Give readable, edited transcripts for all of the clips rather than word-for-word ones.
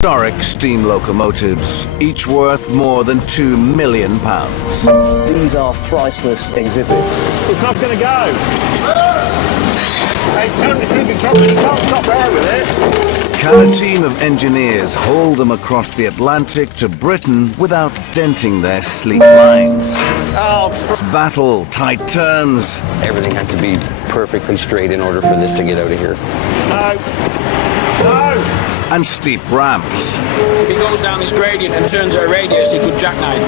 Historic steam locomotives, each worth more than £2 million. These are priceless exhibits. It's not going to go. Hey, Tony, you can't stop there with it. Can a team of engineers haul them across the Atlantic to Britain without denting their sleek lines? Oh, Battle, tight turns. Everything has to be perfectly straight in order for this to get out of here. no. No. And steep ramps. If he goes down this gradient and turns our radius, he could jackknife.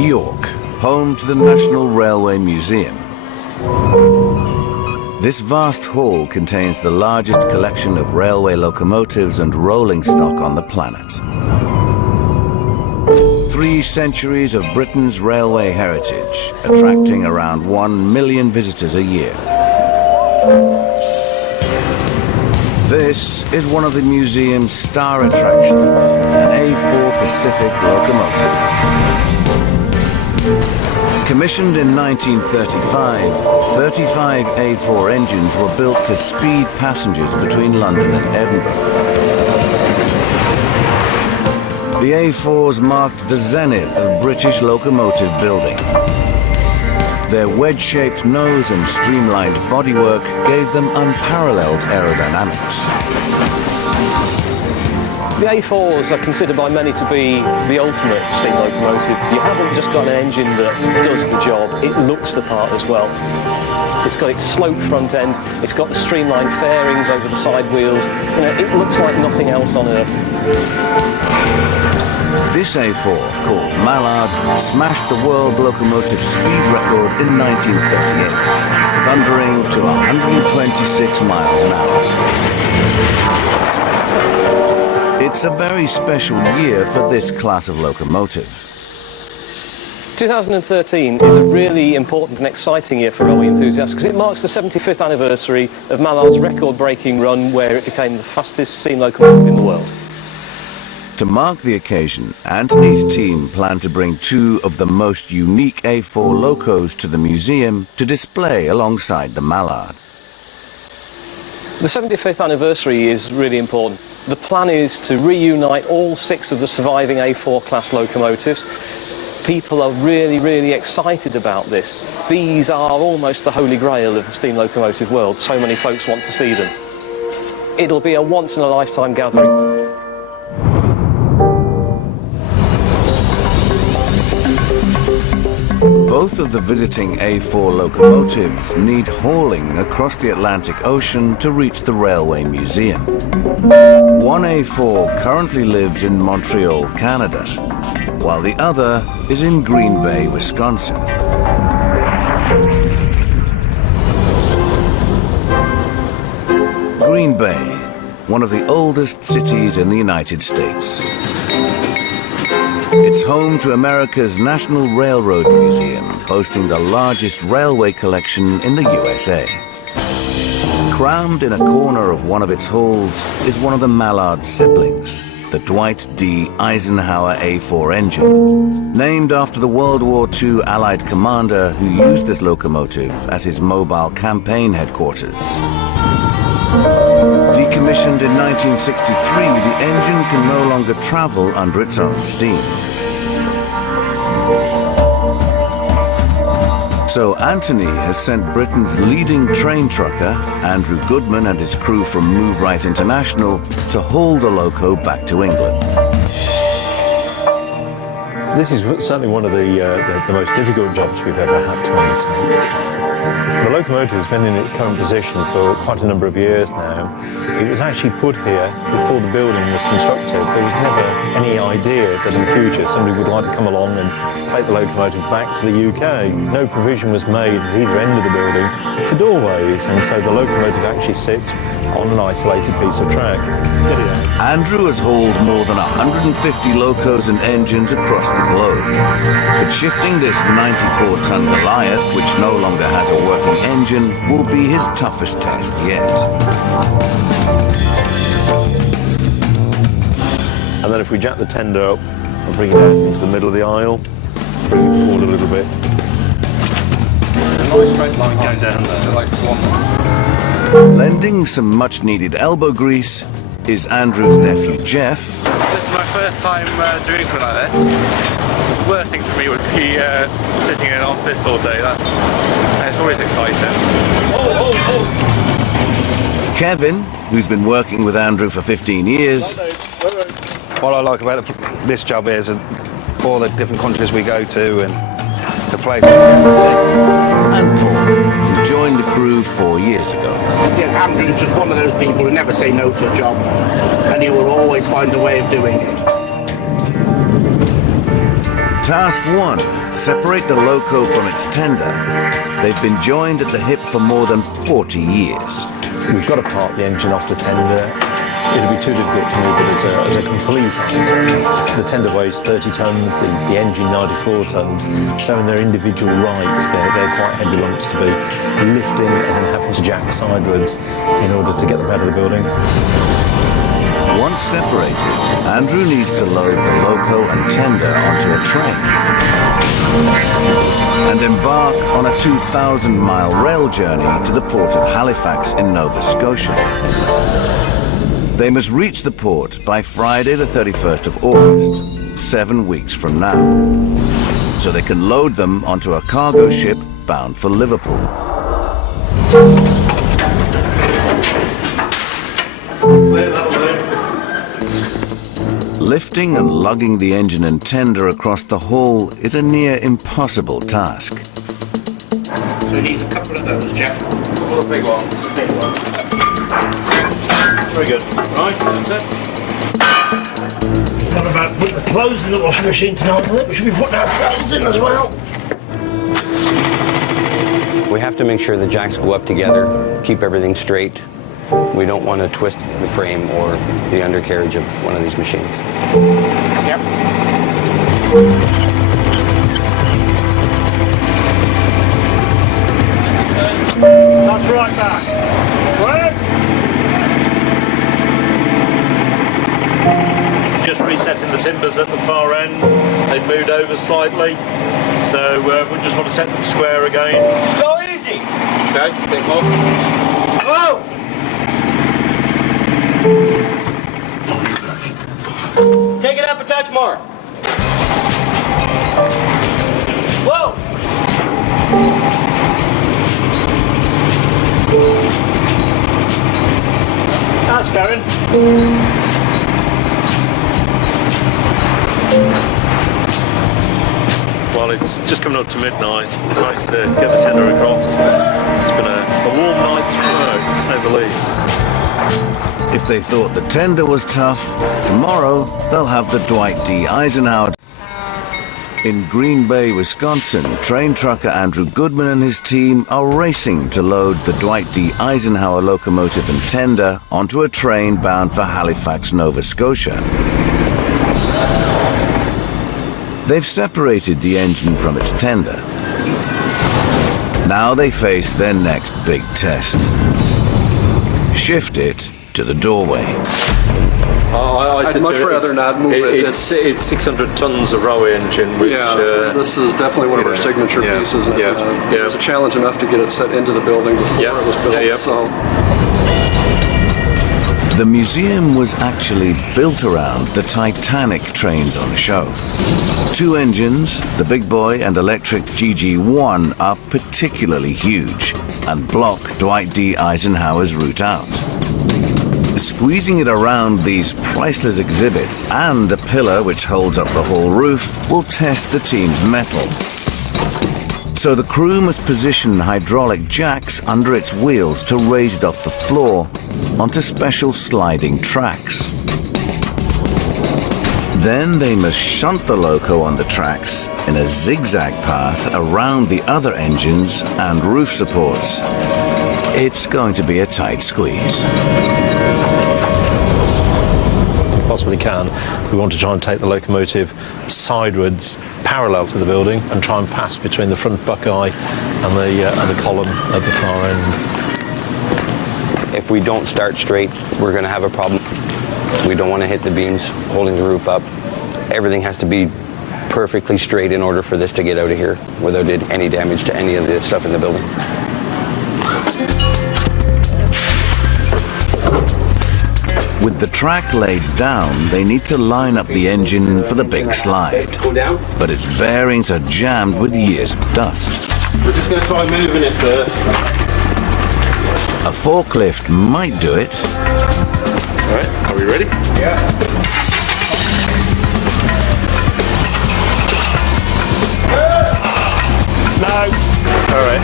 York, home to the National Railway Museum. This vast hall contains the largest collection of railway locomotives and rolling stock on the planet. 3 centuries of Britain's railway heritage, attracting around 1 million visitors a year. This is one of the museum's star attractions, an A4 Pacific locomotive. Commissioned in 1935, 35 A4 engines were built to speed passengers between London and Edinburgh. The A4s marked the zenith of British locomotive building. Their wedge-shaped nose and streamlined bodywork gave them unparalleled aerodynamics. The A4s are considered by many to be the ultimate steam locomotive. You haven't just got an engine that does the job, it looks the part as well. It's got its sloped front end, it's got the streamlined fairings over the side wheels. You know, it looks like nothing else on earth. This A4, called Mallard, smashed the world locomotive speed record in 1938, thundering to 126 miles an hour. It's a very special year for this class of locomotive. 2013 is a really important and exciting year for railway enthusiasts because it marks the 75th anniversary of Mallard's record-breaking run where it became the fastest steam locomotive in the world. To mark the occasion, Anthony's team plan to bring 2 of the most unique A4 Locos to the museum to display alongside the Mallard. The 75th anniversary is really important. The plan is to reunite all 6 of the surviving A4 class locomotives. People are really excited about this. These are almost the holy grail of the steam locomotive world. So many folks want to see them. It'll be a once-in-a-lifetime gathering. Both of the visiting A4 locomotives need hauling across the Atlantic Ocean to reach the Railway Museum. One A4 currently lives in Montreal, Canada, while the other is in Green Bay, Wisconsin. Green Bay, one of the oldest cities in the United States. It's home to America's National Railroad Museum, boasting the largest railway collection in the USA. Crammed in a corner of one of its halls is one of the Mallard siblings, the Dwight D. Eisenhower A4 engine, named after the World War II Allied commander who used this locomotive as his mobile campaign headquarters. Decommissioned in 1963, the engine can no longer travel under its own steam. So Anthony has sent Britain's leading train trucker, Andrew Goodman, and his crew from Move Right International to haul the loco back to England. This is certainly one of the most difficult jobs we've ever had to undertake. The locomotive has been in its current position for quite a number of years now. It was actually put here before the building was constructed. There was never any idea that in the future somebody would like to come along and take the locomotive back to the UK. No provision was made at either end of the building for doorways, and so the locomotive actually sits on an isolated piece of track. Andrew has hauled more than 150 locos and engines across the globe. But shifting this 94-ton Goliath, which no longer has a working engine, will be his toughest test yet. And then if we jack the tender up and bring it out into the middle of the aisle, bring it forward a little bit. A nice straight line going down there, like one. Lending some much-needed elbow grease is Andrew's nephew Jeff. This is my first time doing something like this. The worst thing for me would be sitting in an office all day. It's always exciting. Kevin, who's been working with Andrew for 15 years, What I like about this job is all the different countries we go to and the places we get to see. and Paul, who joined the crew 4 years ago. Yeah, Andrew's just one of those people who never say no to a job, and he will always find a way of doing it. Task 1, separate the Loco from its tender. They've been joined at the hip for more than 40 years. We've got to part the engine off the tender. It'd be too difficult to move it as a complete engine. The tender weighs 30 tonnes, the engine 94 tonnes, so in their individual rights they're quite heavy lumps to be lifting and then having to jack sideways in order to get them out of the building. Once separated, Andrew needs to load the Loco and tender onto a train and embark on a 2,000-mile rail journey to the port of Halifax in Nova Scotia. They must reach the port by Friday the 31st of August, 7 weeks from now, so they can load them onto a cargo ship bound for Liverpool. Lifting and lugging the engine and tender across the hall is a near impossible task. So he needs a couple of those, Jeff. A couple of big ones. Very good. Right, that's it. What about putting the clothes in the washing machine tonight? I think we should be putting ourselves in as well. We have to make sure the jacks go up together, keep everything straight. We don't want to twist the frame or the undercarriage of one of these machines. Yep. That's right back. Work. Just resetting the timbers at the far end. They've moved over slightly. So we just want to set them square again. Go easy. Okay, big one. Whoa! Take it up a touch more. Whoa! That's going. Well, it's just coming up to midnight. Nice to get the tender across. It's been a warm night's work, to say the least. If they thought the tender was tough, tomorrow they'll have the Dwight D. Eisenhower. In Green Bay, Wisconsin, train trucker Andrew Goodman and his team are racing to load the Dwight D. Eisenhower locomotive and tender onto a train bound for Halifax, Nova Scotia. They've separated the engine from its tender. Now they face their next big test. Shift it to the doorway. I'd much rather not move it. It's 600 tons of row engine, which... this is definitely one of our signature pieces. It was a challenge enough to get it set into the building before it was built. So. The museum was actually built around the Titanic trains on show. Two engines, the big boy and electric GG1, are particularly huge and block Dwight D. Eisenhower's route out. Squeezing it around these priceless exhibits and a pillar which holds up the whole roof will test the team's mettle. So the crew must position hydraulic jacks under its wheels to raise it off the floor onto special sliding tracks. Then they must shunt the Loco on the tracks in a zigzag path around the other engines and roof supports. It's going to be a tight squeeze. Possibly can. We want to try and take the locomotive sideways, parallel to the building, and try and pass between the front buckeye and the column at the far end. If we don't start straight, we're going to have a problem. We don't want to hit the beams holding the roof up. Everything has to be perfectly straight in order for this to get out of here without any damage to any of the stuff in the building. With the track laid down, they need to line up the engine for the big slide. But its bearings are jammed with years of dust. We're just going to try moving it first. A forklift might do it. All right, are we ready? Yeah. No. All right.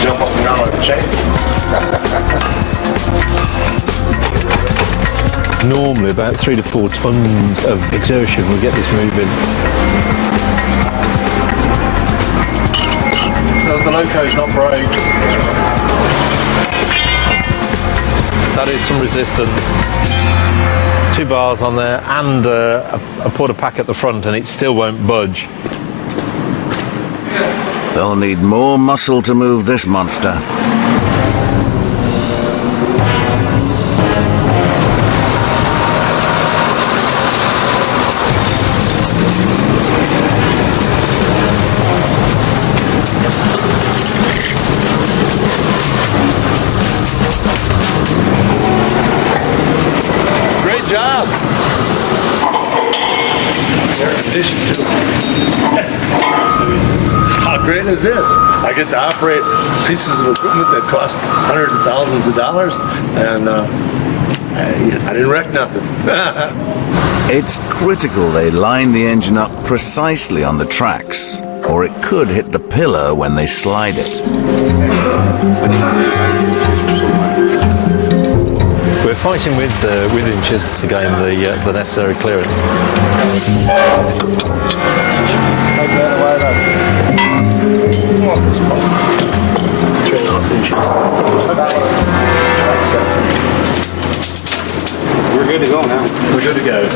Jump up and down like a chain. Normally about 3 to 4 tons of exertion will get this moving. The Loco's not broke. That is some resistance. 2 bars on there and a porta pack at the front, and it still won't budge. They'll need more muscle to move this monster. Great job. Air conditioned too. How great is this? I get to operate pieces of equipment that cost hundreds of thousands of dollars, and I didn't wreck nothing. It's critical they line the engine up precisely on the tracks, or it could hit the pillar when they slide it. We're fighting with inches to gain the necessary clearance. We're good to go now. We're good to go.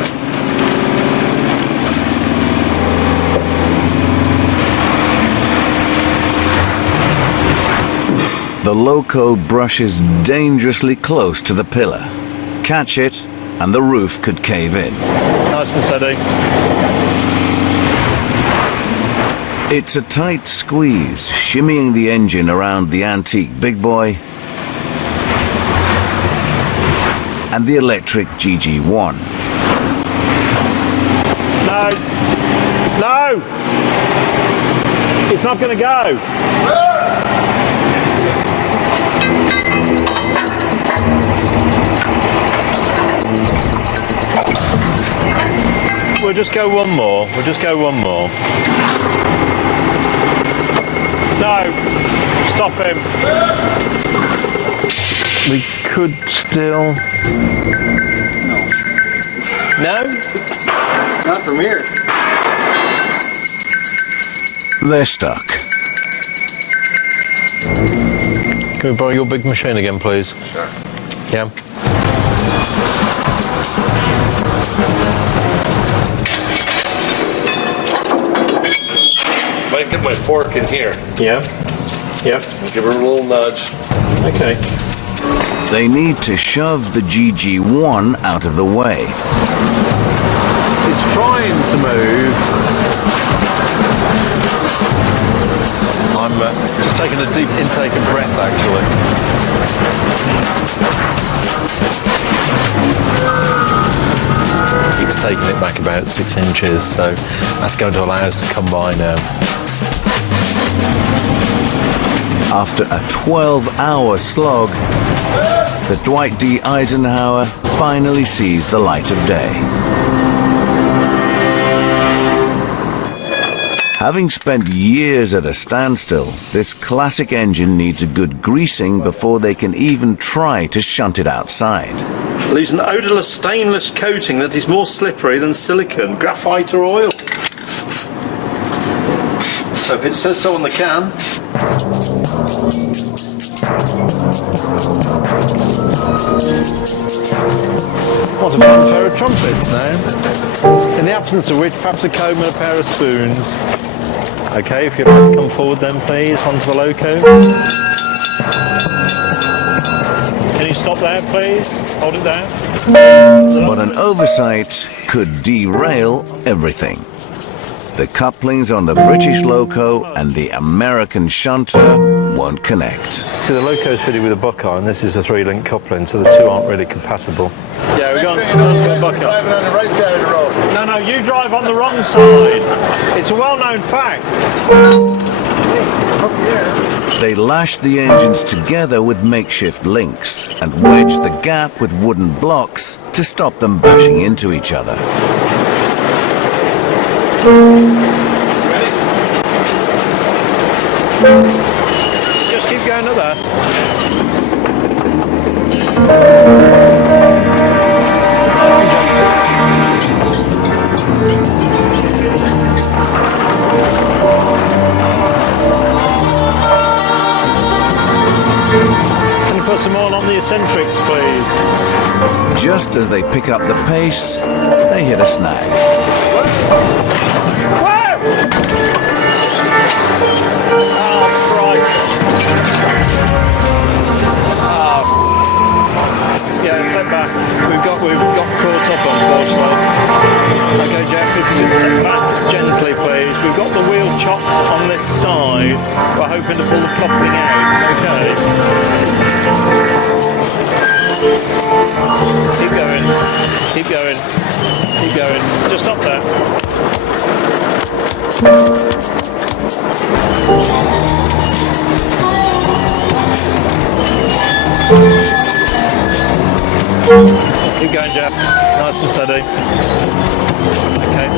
The Loco brushes dangerously close to the pillar. Catch it, and the roof could cave in. Nice and steady. It's a tight squeeze, shimmying the engine around the antique big boy and the electric GG1. No! No! It's not going to go! We'll just go one more. We'll just go one more. No! Stop him! We could still... No? Not from here. They're stuck. Can we borrow your big machine again, please? Sure. Yeah. Might get my fork in here. Yeah. Yep. Give her a little nudge. Okay. They need to shove the GG1 out of the way. It's trying to move. I'm just taking a deep intake of breath, actually. It's taking it back about 6 inches, so that's going to allow us to come by now. After a 12-hour slog, the Dwight D. Eisenhower finally sees the light of day. Having spent years at a standstill, this classic engine needs a good greasing before they can even try to shunt it outside. Leaves an odourless stainless coating that is more slippery than silicone, graphite or oil. So if it says so on the can. What about a pair of trumpets now? In the absence of which, perhaps a comb and a pair of spoons. Okay, if you'd like to come forward then please, onto the Loco. Can you stop there please? Hold it there. But an oversight could derail everything. the couplings on the British Loco and the American shunter won't connect. So the Loco's fitted with a Buckeye, and this is a 3-link coupling, so the two aren't really compatible. Yeah, we're going to the Buckeye. Driving on the right side of the road. No, you drive on the wrong side. It's a well-known fact. They lashed the engines together with makeshift links and wedged the gap with wooden blocks to stop them bashing into each other. Just keep going to that. Can you put some oil on the eccentrics, please? Just as they pick up the pace, they hit a snag. Oh, Christ. Oh. Yeah, step back. We've got caught up, unfortunately. Okay, Jeff, if you can step back gently, please. We've got the wheel chopped on this side. We're hoping to pull the coupling out. Okay. Keep going. Keep going. Keep going. Just stop there. Keep going, Jeff. Nice and steady. Okay.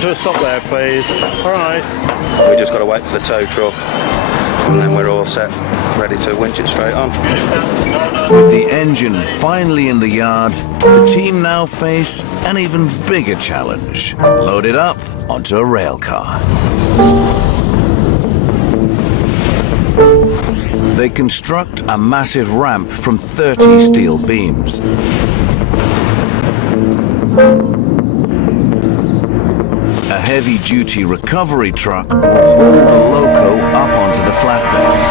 Just stop there, please. All right. We just got to wait for the tow truck, and then we're all set, ready to winch it straight on. With the engine finally in the yard, the team now face an even bigger challenge. Load it up onto a rail car. They construct a massive ramp from 30 steel beams. A heavy-duty recovery truck will haul the Loco up onto the flatbeds.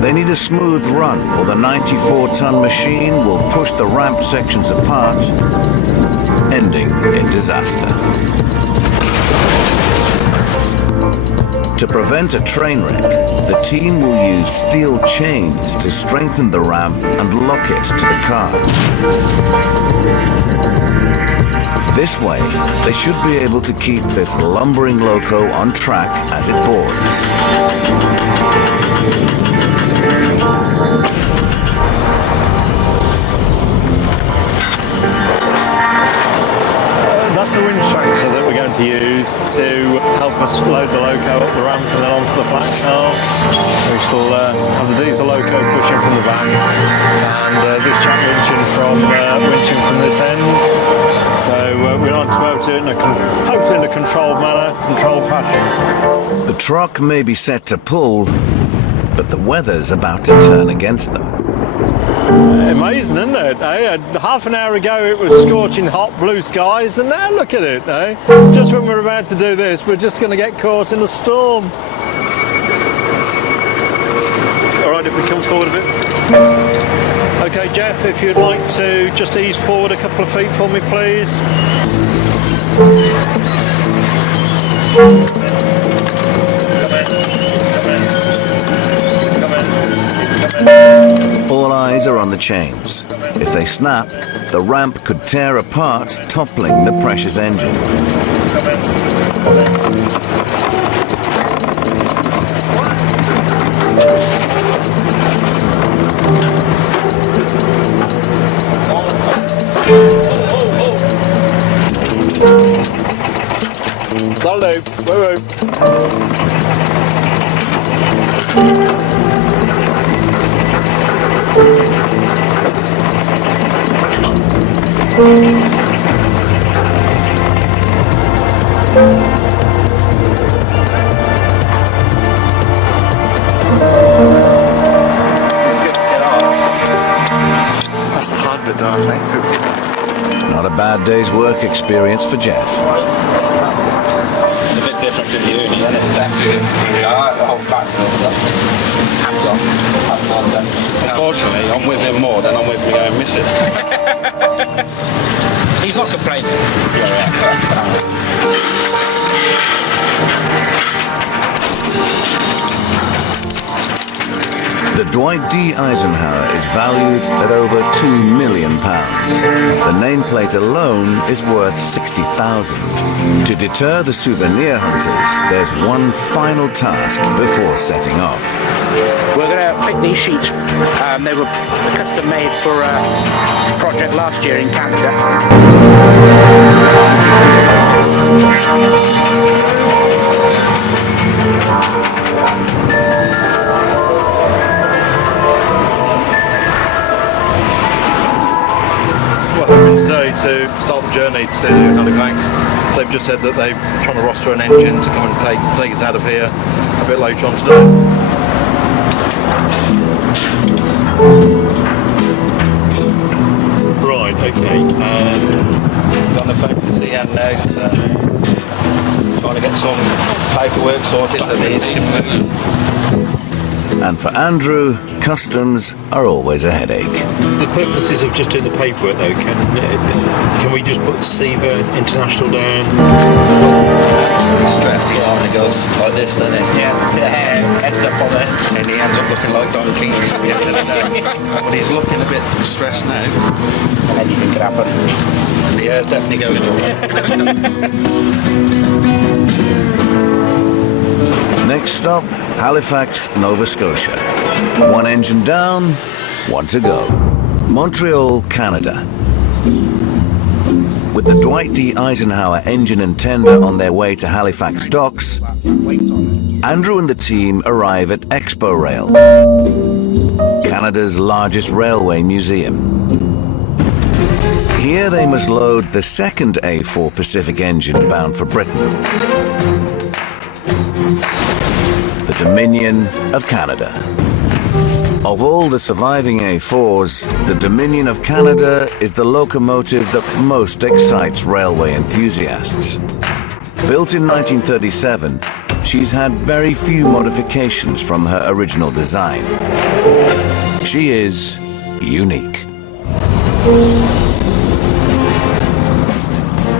They need a smooth run, or the 94-ton machine will push the ramp sections apart, ending in disaster. To prevent a train wreck, the team will use steel chains to strengthen the ramp and lock it to the car. This way, they should be able to keep this lumbering Loco on track as it boards. That's the winch tractor that we're going to use to help us load the Loco up the ramp and then onto the flat car. We shall have the diesel Loco pushing from the back and this chap winching from this end. So we're on to be able to do it in hopefully in a controlled manner, controlled fashion. The truck may be set to pull, but the weather's about to turn against them. Amazing, isn't it? Half an hour ago it was scorching hot blue skies, and now look at it. Just when we're about to do this, we're just going to get caught in a storm. All right, if we come forward a bit. Okay, Jeff, if you'd like to just ease forward a couple of feet for me, please. All eyes are on the chains. If they snap, the ramp could tear apart, toppling the precious engine. That'll do. Woo-woo. That's the hard bit, don't I think? Not a bad day's work experience for Jeff. It's a bit different stuff in the uni. Then it's definitely, I like the whole factor and stuff. Hands on. Unfortunately, I'm with him more than I'm with my own missus. He's not complaining. The Dwight D. Eisenhower is valued at over £2 million. The nameplate alone is worth £60,000. To deter the souvenir hunters, there's one final task before setting off. We're going to fit these sheets. They were custom made for a project last year in Canada. What happens today to start the journey to Halifax? They've just said that they're trying to roster an engine to come and take us out of here a bit later on today. Right, okay. He's on the phone to CN now, so trying to get some paperwork sorted so these can move. And for Andrew, customs are always a headache. The purposes of just doing the paperwork though, can we just put Siva International down? He's stressed, he normally goes like this, doesn't he? Yeah, heads up on it. And he ends up looking like Don King at the end of the day. But he's looking a bit stressed now. Anything could happen. The air's definitely going up. Next stop, Halifax, Nova Scotia. One engine down, one to go. Montreal, Canada. With the Dwight D. Eisenhower engine and tender on their way to Halifax docks, Andrew and the team arrive at Expo Rail, Canada's largest railway museum. Here they must load the second A4 Pacific engine bound for Britain, the Dominion of Canada. Of all the surviving A4s, the Dominion of Canada is the locomotive that most excites railway enthusiasts. Built in 1937, she's had very few modifications from her original design. She is unique.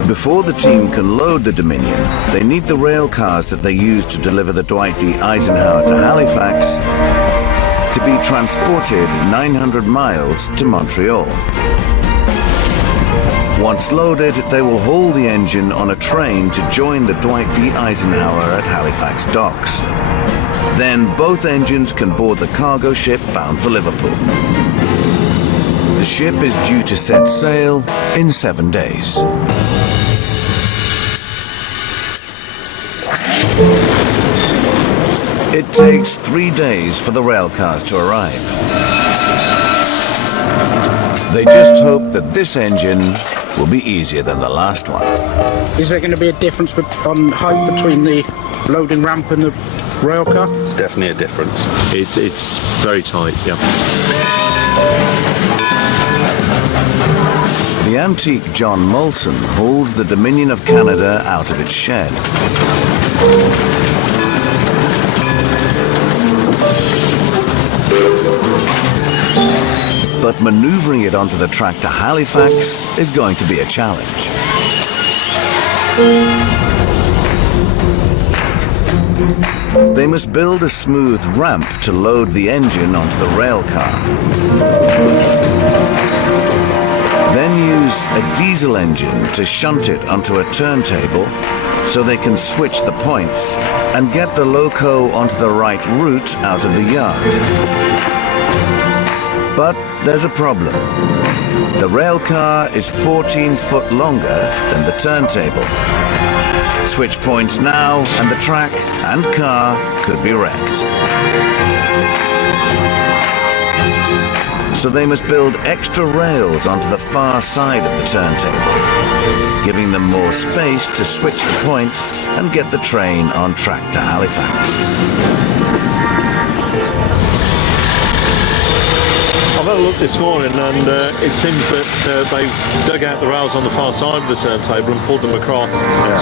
Before the team can load the Dominion, they need the rail cars that they use to deliver the Dwight D. Eisenhower to Halifax to be transported 900 miles to Montreal. Once loaded, they will haul the engine on a train to join the Dwight D. Eisenhower at Halifax docks. Then both engines can board the cargo ship bound for Liverpool. The ship is due to set sail in 7 days. It takes 3 days for the rail cars to arrive. They just hope that this engine will be easier than the last one. Is there going to be a difference on height between the loading ramp and the rail car? It's definitely a difference. It's very tight, yeah. The antique John Molson hauls the Dominion of Canada out of its shed. But maneuvering it onto the track to Halifax is going to be a challenge. They must build a smooth ramp to load the engine onto the rail car. Then use a diesel engine to shunt it onto a turntable so they can switch the points and get the loco onto the right route out of the yard. But there's a problem. The rail car is 14 foot longer than the turntable. Switch points now and the track and car could be wrecked. So they must build extra rails onto the far side of the turntable, giving them more space to switch the points and get the train on track to Halifax. I've had a looked this morning, and it seems that they've dug out the rails on the far side of the turntable and pulled them across,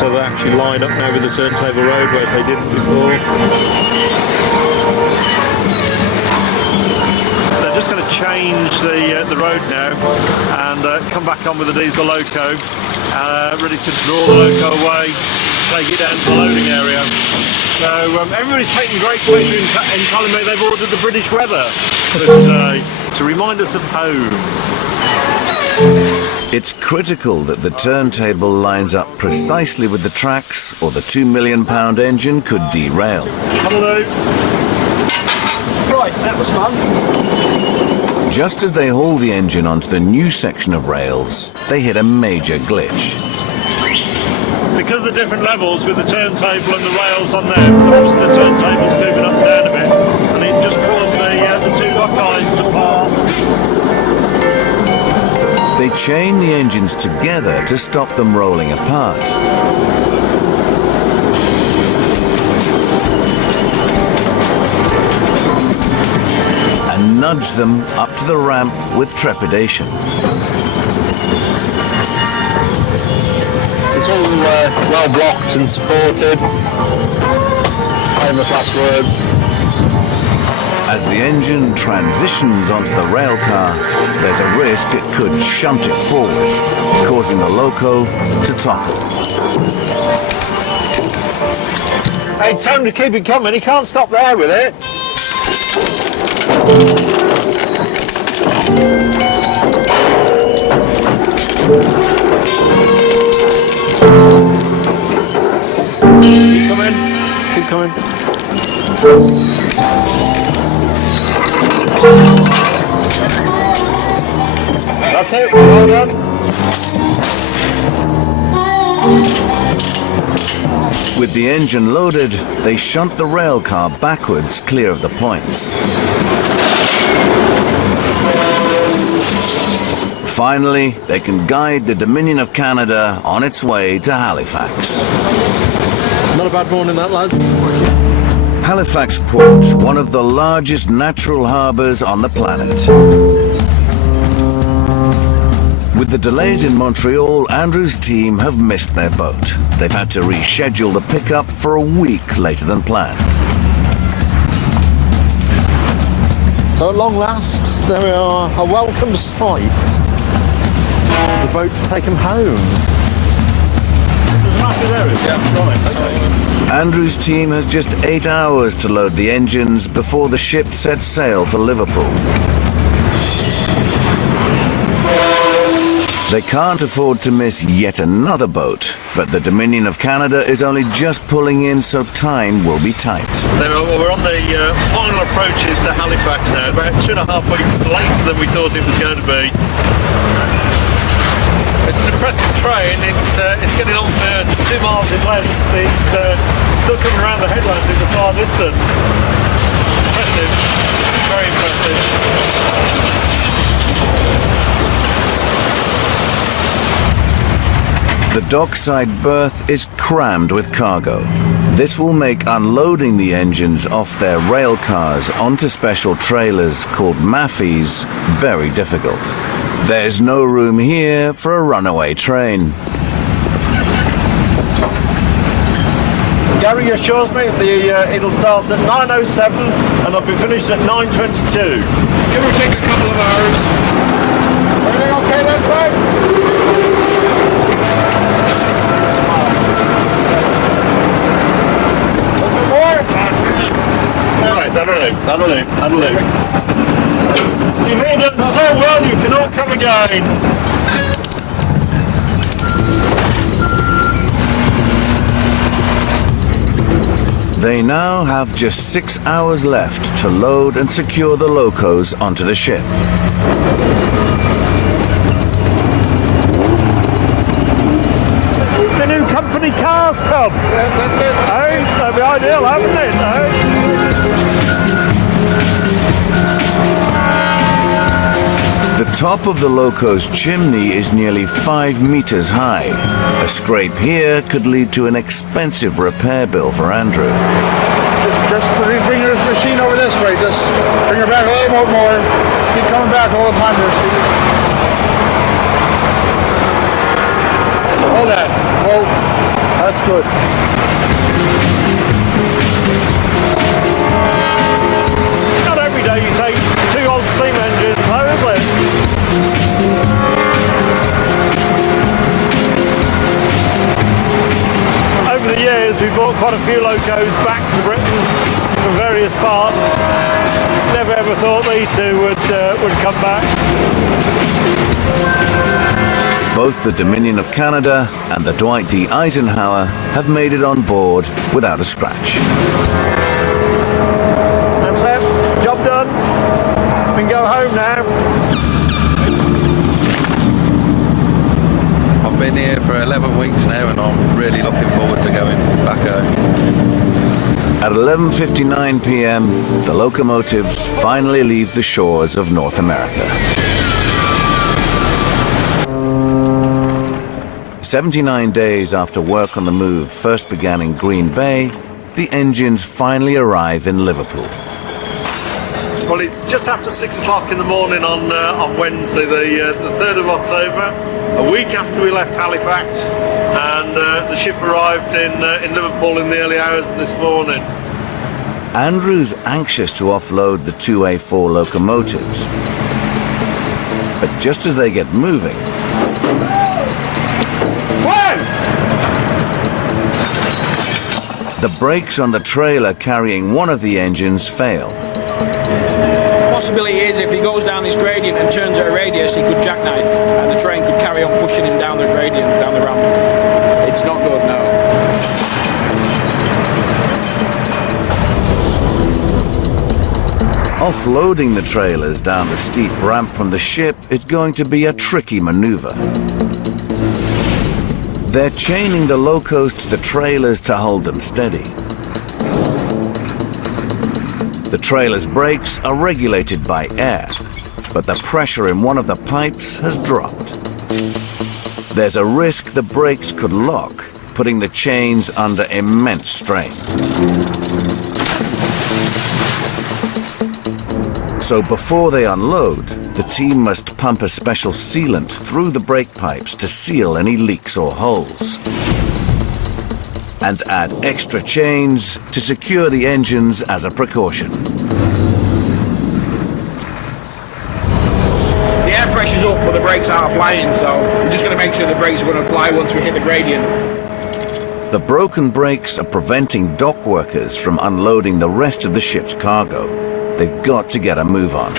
so they actually line up now with the turntable road, whereas they didn't before. They're just going to change the road now and come back on with the diesel loco, ready to draw the loco away, take it down to the loading area. So everybody's taking great pleasure in telling me they've ordered the British weather for today to remind us of home. It's critical that the turntable lines up precisely with the tracks, or the £2 million engine could derail. Hello. Right, that was fun. Just as they haul the engine onto the new section of rails, they hit a major glitch. Because of the different levels with the turntable and the rails on there, obviously the turntable's moving up and down a bit, and it just caused the two Loco'S to part. They chain the engines together to stop them rolling apart. And nudge them up to the ramp with trepidation. It's all well blocked and supported. Famous last words. As the engine transitions onto the rail car, there's a risk it could shunt it forward, causing the loco to topple. Hey, tell him to keep it coming, he can't stop there with it. Keep coming. That's it, well done. With the engine loaded, they shunt the rail car backwards clear of the points. Finally, they can guide the Dominion of Canada on its way to Halifax. Not a bad morning, that, lads. Halifax Port, one of the largest natural harbours on the planet. With the delays in Montreal, Andrew's team have missed their boat. They've had to reschedule the pickup for a week later than planned. So at long last, there we are, a welcome sight. The boat to take him home. Andrew's team has just 8 hours to load the engines before the ship sets sail for Liverpool. They can't afford to miss yet another boat, but the Dominion of Canada is only just pulling in, so time will be tight. We're on the final approaches to Halifax now, about 2.5 weeks later than we thought it was going to be. It's an impressive train. It's getting on for 2 miles in length. It's still coming around the headlands in the far distance. Impressive, very impressive. The dockside berth is crammed with cargo. This will make unloading the engines off their rail cars onto special trailers called Maffies very difficult. There's no room here for a runaway train. Gary assures me it'll start at 9:07 and I'll be finished at 9:22. Give or take a couple of hours. Everything okay that side? That'll do. You've all done so well, you can all come again. They now have just 6 hours left to load and secure the Loco'S onto the ship. The new company cars come. Yes, that's it. Hey, that'd be ideal, haven't it? Hey? The top of the Loco's chimney is nearly 5 meters high. A scrape here could lead to an expensive repair bill for Andrew. Just bring your machine over this way. Just bring her back a little bit more. Keep coming come back all the time there, Steve. Hold on. Well, that's good. Not every day you take 2 old steam engines, though, is it? Over the years, we've bought quite a few locos back to Britain from various parts. Never ever thought these two would come back. Both the Dominion of Canada and the Dwight D. Eisenhower have made it on board without a scratch. That's it, job done. We can go home now. I've been here for 11 weeks now and I'm really looking forward to going back home. At 11:59 p.m., the locomotives finally leave the shores of North America. 79 days after work on the move first began in Green Bay, the engines finally arrive in Liverpool. Well, it's just after 6 o'clock in the morning on Wednesday, the 3rd of October, a week after we left Halifax, and the ship arrived in Liverpool in the early hours of this morning. Andrew's anxious to offload the 2 A4 locomotives. But just as they get moving, the brakes on the trailer carrying one of the engines fail. Possibility is if he goes down this gradient and turns at a radius, he could jackknife and the train could carry on pushing him down the gradient, down the ramp. It's not good, no. Offloading the trailers down the steep ramp from the ship is going to be a tricky maneuver. They're chaining the locos to the trailers to hold them steady. The trailer's brakes are regulated by air, but the pressure in one of the pipes has dropped. There's a risk the brakes could lock, putting the chains under immense strain. So before they unload, the team must pump a special sealant through the brake pipes to seal any leaks or holes. And add extra chains to secure the engines as a precaution. The air pressure's up, but the brakes aren't applying, so we're just going to make sure the brakes are going to apply once we hit the gradient. The broken brakes are preventing dock workers from unloading the rest of the ship's cargo. They've got to get a move on.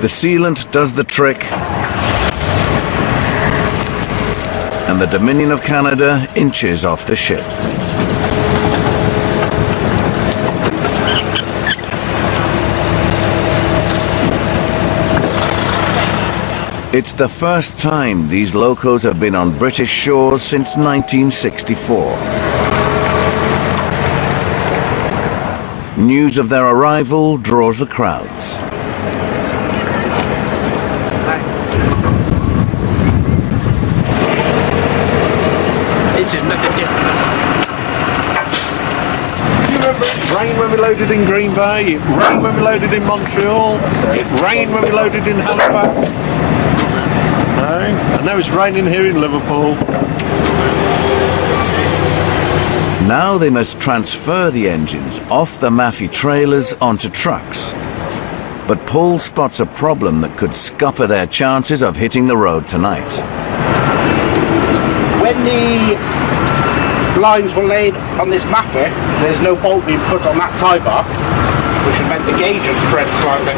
The sealant does the trick, and the Dominion of Canada inches off the ship. It's the first time these locos have been on British shores since 1964. News of their arrival draws the crowds. This is nothing different. Do you remember it rained when we loaded in Green Bay? It rained when we loaded in Montreal? It rained when we loaded in Halifax? No? And now it's raining here in Liverpool. Now they must transfer the engines off the Maffei trailers onto trucks. But Paul spots a problem that could scupper their chances of hitting the road tonight. When the lines were laid on this Maffei, there's no bolt being put on that tie bar, which would make the gauges spread slightly.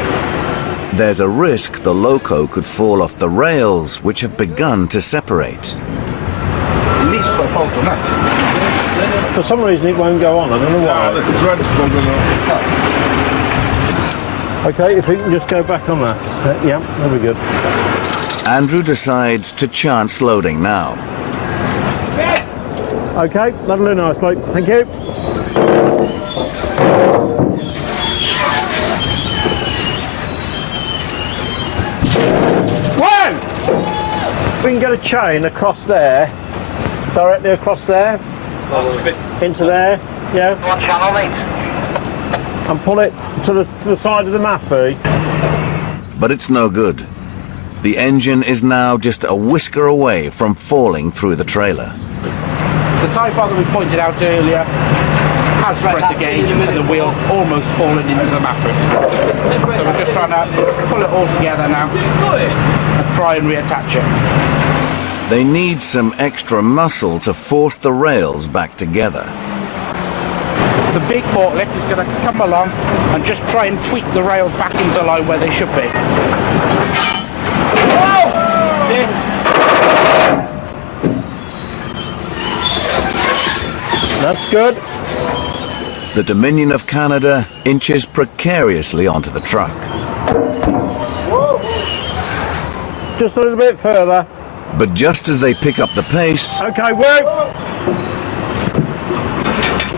There's a risk the loco could fall off the rails, which have begun to separate. It needs to put a bolt on that. For some reason it won't go on, I don't know why. The thread's bugging up. Okay, if we can just go back on that. Yeah, that'll be good. Andrew decides to chance loading now. Okay, that'll do nicely. Thank you. we can get a chain across there, directly across there, into there, yeah. One channel, mate. And pull it to the side of the Maffei. But it's no good. The engine is now just a whisker away from falling through the trailer. The tie bar that we pointed out earlier has spread the gauge and the wheel almost fallen into the Maffei. So we're just trying to pull it all together now and try and reattach it. They need some extra muscle to force the rails back together. The big forklift is going to come along and just try and tweak the rails back into line where they should be. That's good. The Dominion of Canada inches precariously onto the truck. Just a little bit further. But just as they pick up the pace, Okay, whoa!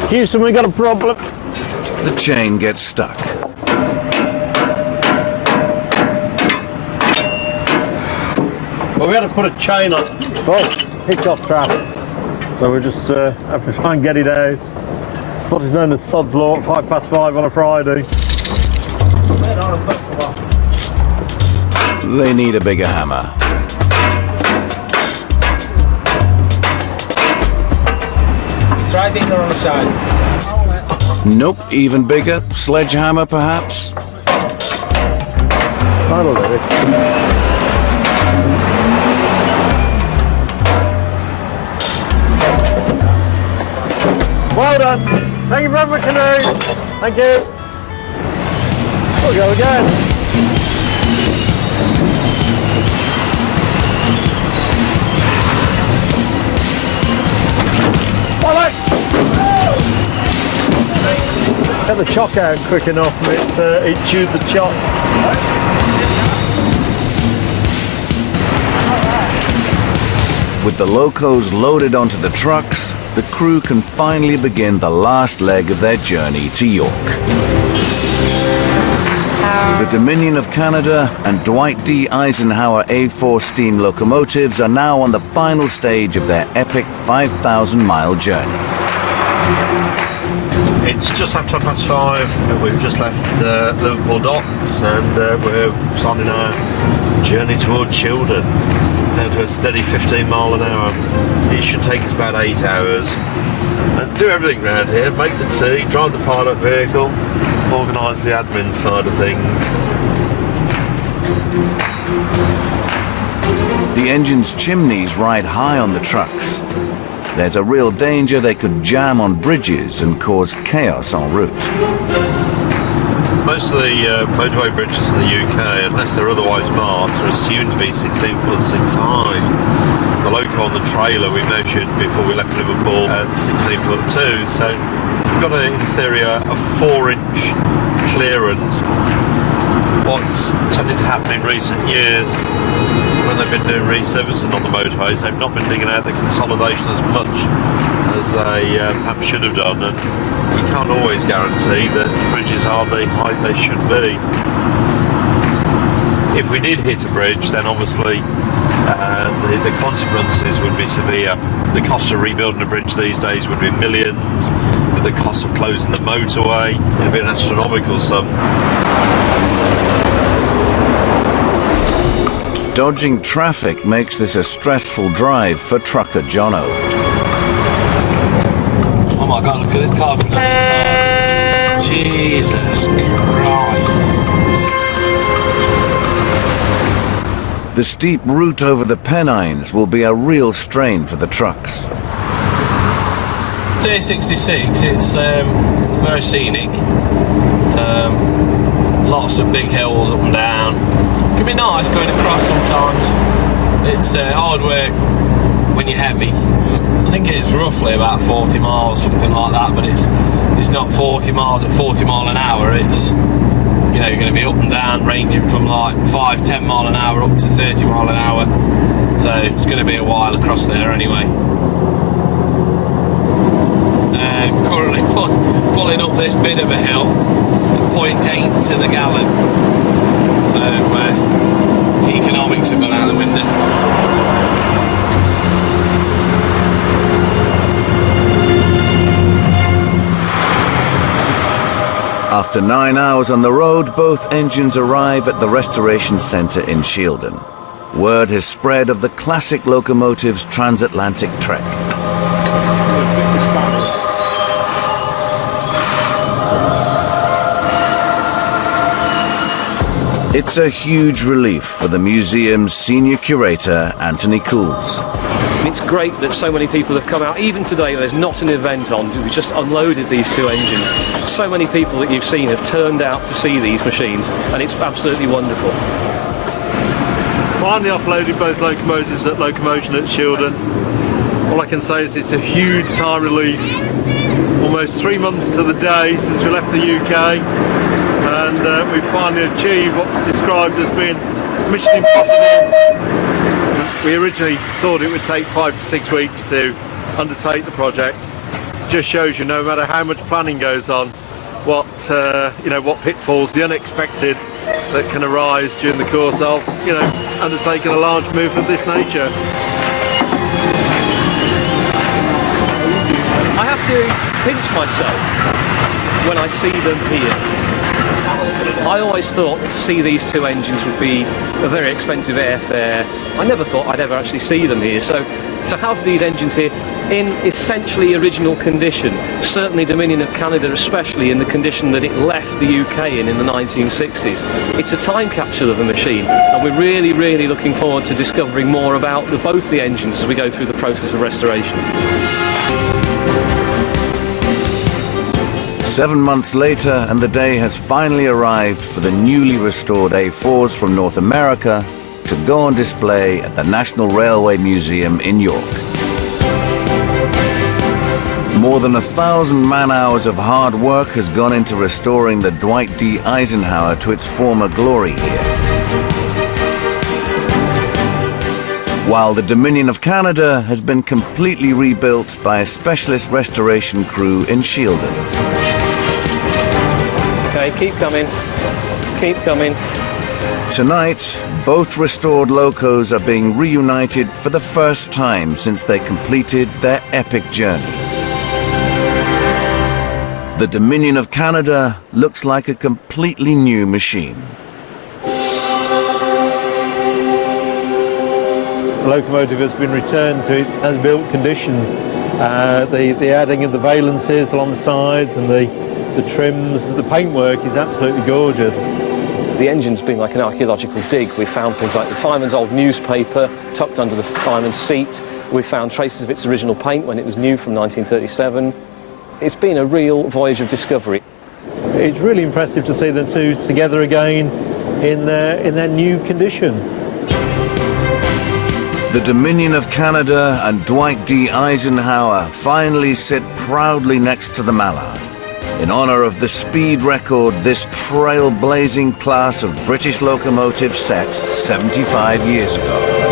Houston, we got a problem. the chain gets stuck. Well, we had to put a chain on. Oh, picked off traffic. So we just have to try and get it out. What is known as sod's law at 5:05 on a Friday. They need a bigger hammer. Try the on the side. Nope, even bigger. Sledgehammer, perhaps? That'll do it. Well done. Thank you very much, canoe. Thank you. We'll go again. Get the chock out quick enough, it chewed the chock. With the Loco'S loaded onto the trucks, the crew can finally begin the last leg of their journey to York. The Dominion of Canada and Dwight D. Eisenhower A4 steam locomotives are now on the final stage of their epic 5,000-mile journey. It's just after 5:30. We've just left Liverpool docks and we're starting our journey towards Shildon. Down to a steady 15 mile an hour. It should take us about 8 hours. And do everything around here, make the tea, drive the pilot vehicle, organise the admin side of things. The engine's chimneys ride high on the trucks. There's a real danger they could jam on bridges and cause chaos en route. Most of the motorway bridges in the UK, unless they're otherwise marked, are assumed to be 16 foot 6 high. The Loco on the trailer we measured before we left Liverpool at 16 foot 2, so we've got in theory a 4-inch clearance. What's tended to happen in recent years when they've been doing resurfacing on the motorways, they've not been digging out the consolidation as much as they perhaps should have done, and you can't always guarantee that bridges are the height they should be. If we did hit a bridge, then obviously the consequences would be severe. The cost of rebuilding a bridge these days would be millions, but the cost of closing the motorway would be an astronomical sum. Dodging traffic makes this a stressful drive for trucker Jono. Oh my God, look at this car. Jesus Christ. The steep route over the Pennines will be a real strain for the trucks. It's A66, it's very scenic. Lots of big hills up and down. It can be nice going across sometimes. It's hard work when you're heavy. I think it's roughly about 40 miles, something like that, but it's not 40 miles at 40 mile an hour. It's, you know, you're going to be up and down, ranging from like 5-10 mile an hour up to 30 mile an hour. So it's going to be a while across there anyway. Currently pulling up this bit of a hill at 0.8 to the gallon. So economics have gone out the window. After 9 hours on the road, both engines arrive at the restoration centre in Shildon. Word has spread of the classic locomotive's transatlantic trek. It's a huge relief for the museum's senior curator, Anthony Cools. It's great that so many people have come out. Even today, there's not an event on. We just unloaded these two engines. So many people that you've seen have turned out to see these machines, and it's absolutely wonderful. Finally offloaded both locomotives at Locomotion at Shildon. All I can say is it's a huge sigh of relief. Almost 3 months to the day since we left the UK, and we finally achieved what was described as being mission impossible. We originally thought it would take 5 to 6 weeks to undertake the project. Just shows you, no matter how much planning goes on, what what pitfalls, the unexpected that can arise during the course of undertaking a large move of this nature. I have to pinch myself when I see them here. I always thought to see these two engines would be a very expensive airfare. I never thought I'd ever actually see them here. So to have these engines here in essentially original condition, certainly Dominion of Canada especially in the condition that it left the UK in the 1960s, it's a time capsule of a machine, and we're really, really looking forward to discovering more about both the engines as we go through the process of restoration. 7 months later, and the day has finally arrived for the newly restored A4s from North America to go on display at the National Railway Museum in York. More than 1,000 man-hours of hard work has gone into restoring the Dwight D. Eisenhower to its former glory here. While the Dominion of Canada has been completely rebuilt by a specialist restoration crew in Shildon. Okay, keep coming. Keep coming. Tonight, both restored Locos are being reunited for the first time since they completed their epic journey. The Dominion of Canada looks like a completely new machine. The locomotive has been returned to its as-built condition. The adding of the valances along the sides and the trims, the paintwork is absolutely gorgeous. The engine's been like an archaeological dig. We found things like the fireman's old newspaper tucked under the fireman's seat. We found traces of its original paint when it was new from 1937. It's been a real voyage of discovery. It's really impressive to see the two together again in their new condition. The Dominion of Canada and Dwight D. Eisenhower finally sit proudly next to the Mallard, in honor of the speed record this trailblazing class of British locomotive set 75 years ago.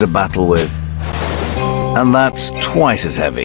to battle with. And that's twice as heavy.